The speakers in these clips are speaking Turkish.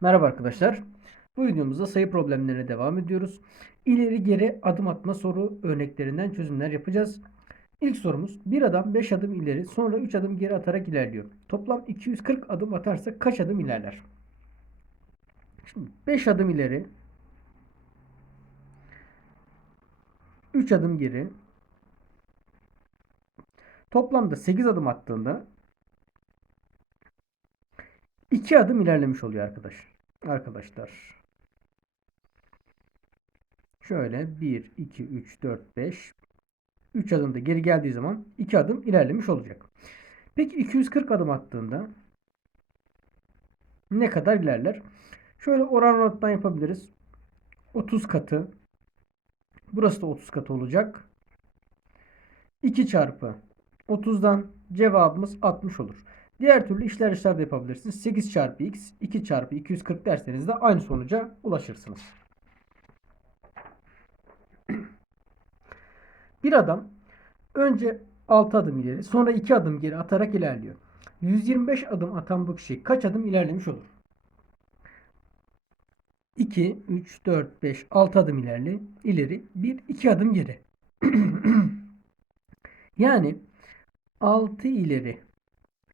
Merhaba arkadaşlar. Bu videomuzda sayı problemlerine devam ediyoruz. İleri geri adım atma soru örneklerinden çözümler yapacağız. İlk sorumuz bir adam 5 adım ileri sonra 3 adım geri atarak ilerliyor. Toplam 240 adım atarsa kaç adım ilerler? Şimdi 5 adım ileri 3 adım geri toplamda 8 adım attığında 2 adım ilerlemiş oluyor arkadaş. Arkadaşlar. Şöyle 1, 2, 3, 4, 5. 3 adım da geri geldiği zaman 2 adım ilerlemiş olacak. Peki 240 adım attığında ne kadar ilerler? Şöyle oran orantıdan yapabiliriz. 30 katı. Burası da 30 katı olacak. 2 çarpı 30'dan cevabımız 60 olur. Diğer türlü işler işler de yapabilirsiniz. 8 çarpı x 2 çarpı 240 derseniz de aynı sonuca ulaşırsınız. Bir adam önce 6 adım ileri sonra 2 adım geri atarak ilerliyor. 125 adım atan bu kişi kaç adım ilerlemiş olur? 2, 3, 4, 5, 6 adım ilerle, ileri, 1, 2 adım geri. yani 6 ileri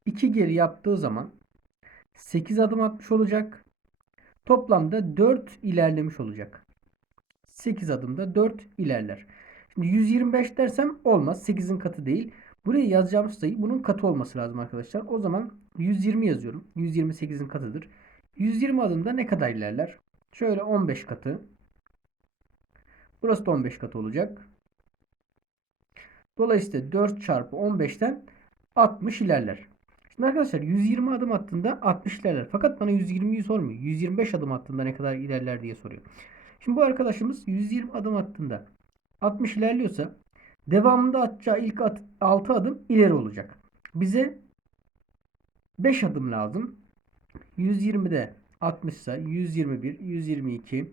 2 geri yaptığı zaman 8 adım atmış olacak. Toplamda 4 ilerlemiş olacak. 8 adımda 4 ilerler. Şimdi 125 dersem olmaz. 8'in katı değil. Buraya yazacağım sayı bunun katı olması lazım arkadaşlar. O zaman 120 yazıyorum. 128'in katıdır. 120 adımda ne kadar ilerler? Şöyle 15 katı. Burası da 15 katı olacak. Dolayısıyla 4 çarpı 15'ten 60 ilerler. Şimdi arkadaşlar 120 adım attığında 60 ilerler. Fakat bana 120'yi sormuyor. 125 adım attığında ne kadar ilerler diye soruyor. Şimdi bu arkadaşımız 120 adım attığında 60 ilerliyorsa devamında atacağı ilk 6 adım ileri olacak. Bize 5 adım lazım. 120'de 60 ise 121, 122,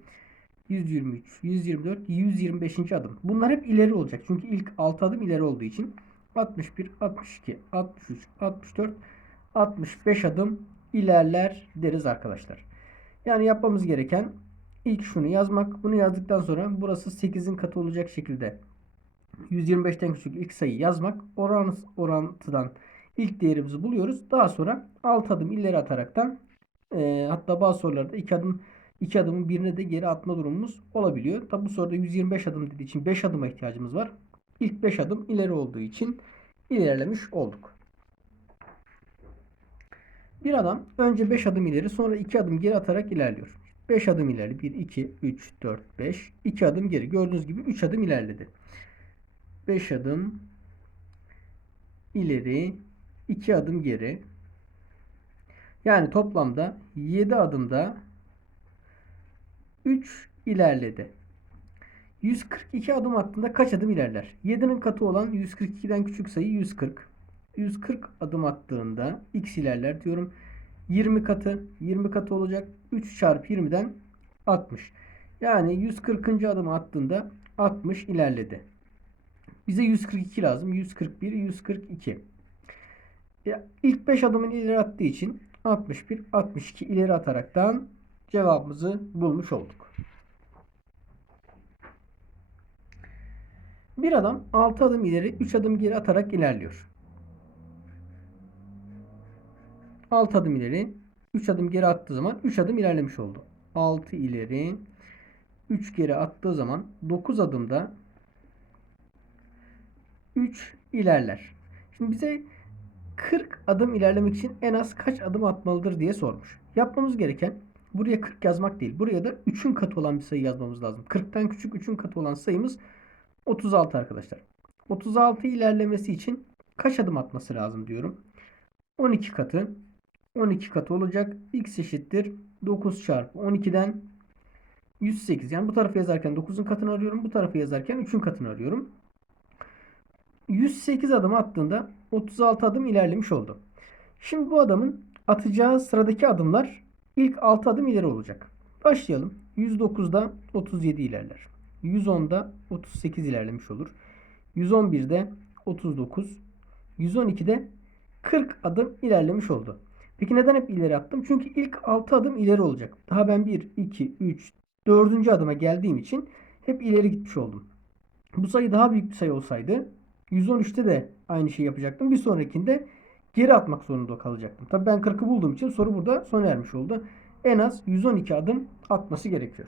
123, 124, 125. adım. Bunlar hep ileri olacak. Çünkü ilk 6 adım ileri olduğu için 61, 62, 63, 64, 65 adım ilerler deriz arkadaşlar. Yani yapmamız gereken ilk şunu yazmak. Bunu yazdıktan sonra burası 8'in katı olacak şekilde 125'ten küçük ilk sayı yazmak. Oran, orantıdan ilk değerimizi buluyoruz. Daha sonra 6 adım ileri ataraktan e, hatta bazı sorularda 2 adım 2 adımın birine de geri atma durumumuz olabiliyor. Tabi bu soruda 125 adım dediği için 5 adıma ihtiyacımız var. İlk 5 adım ileri olduğu için ilerlemiş olduk. Bir adam önce 5 adım ileri sonra 2 adım geri atarak ilerliyor. 5 adım ileri 1, 2, 3, 4, 5. 2 adım geri. Gördüğünüz gibi 3 adım ilerledi. 5 adım ileri 2 adım geri. Yani toplamda 7 adımda 3 ilerledi. 142 adım attığında kaç adım ilerler? 7'nin katı olan 142'den küçük sayı 140. 140 adım attığında x ilerler diyorum. 20 katı 20 katı olacak. 3 çarpı 20'den 60. Yani 140. adım attığında 60 ilerledi. Bize 142 lazım. 141, 142. Ya ilk 5 adımını ileri attığı için 61, 62 ileri ataraktan cevabımızı bulmuş olduk. Bir adam 6 adım ileri 3 adım geri atarak ilerliyor. 6 adım ileri 3 adım geri attığı zaman 3 adım ilerlemiş oldu. 6 ileri 3 geri attığı zaman 9 adımda 3 ilerler. Şimdi bize 40 adım ilerlemek için en az kaç adım atmalıdır diye sormuş. Yapmamız gereken buraya 40 yazmak değil. Buraya da 3'ün katı olan bir sayı yazmamız lazım. 40'tan küçük 3'ün katı olan sayımız 36 arkadaşlar. 36 ilerlemesi için kaç adım atması lazım diyorum. 12 katı. 12 katı olacak. X eşittir 9 çarpı 12'den 108. Yani bu tarafı yazarken 9'un katını arıyorum. Bu tarafı yazarken 3'ün katını arıyorum. 108 adım attığında 36 adım ilerlemiş oldu. Şimdi bu adamın atacağı sıradaki adımlar ilk 6 adım ileri olacak. Başlayalım. 109'da 37 ilerler. 110'da 38 ilerlemiş olur. 111'de 39, 112'de 40 adım ilerlemiş oldu. Peki neden hep ileri attım? Çünkü ilk 6 adım ileri olacak. Daha ben 1, 2, 3, 4. adıma geldiğim için hep ileri gitmiş oldum. Bu sayı daha büyük bir sayı olsaydı 113'te de aynı şeyi yapacaktım. Bir sonrakinde geri atmak zorunda kalacaktım. Tabii ben 40'ı bulduğum için soru burada sona ermiş oldu. En az 112 adım atması gerekiyor.